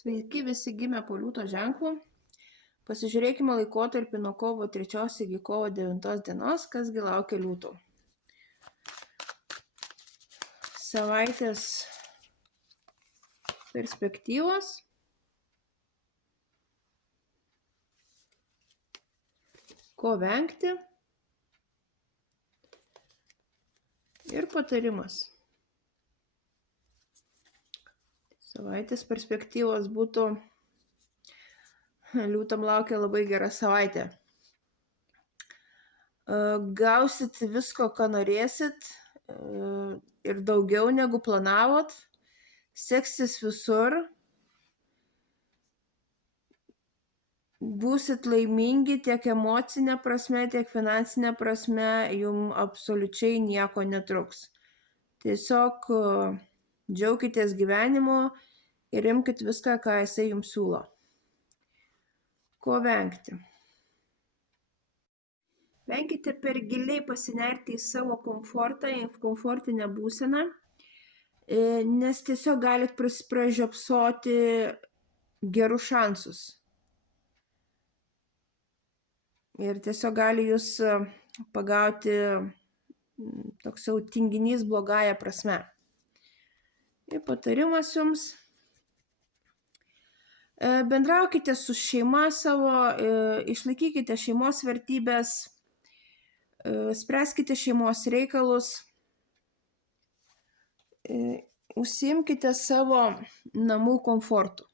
Sveiki visi gimę po liūto ženklu. Pasižiūrėkime laikotarpį nuo kovo 3 iki kovo 9 dienos, kasgi laukia liūtų. Savaitės perspektyvos. Ko vengti. Ir patarimas. Savaitės perspektyvos būtų, liūtam laukia labai gera savaitė. Gausit visko, ką norėsit ir daugiau negu planavot. Seksis visur. Būsit laimingi tiek emocinė prasme, tiek finansinė prasme, jums absoliučiai nieko netruks. Tiesiog džiaukitės gyvenimu ir imkit viską, ką jisai jums siūlo. Ko vengti? Venkite per giliai pasinerti į savo komfortą, į komfortinę būseną, nes tiesiog galit pražiopsoti gerus šansus. Ir tiesiog gali jūs pagauti toks jau tinginys blogąja prasme. Ir patarimas jums. Bendraukite su šeima savo, išlaikykite šeimos vertybės, spręskite šeimos reikalus, užsiimkite savo namų komfortu.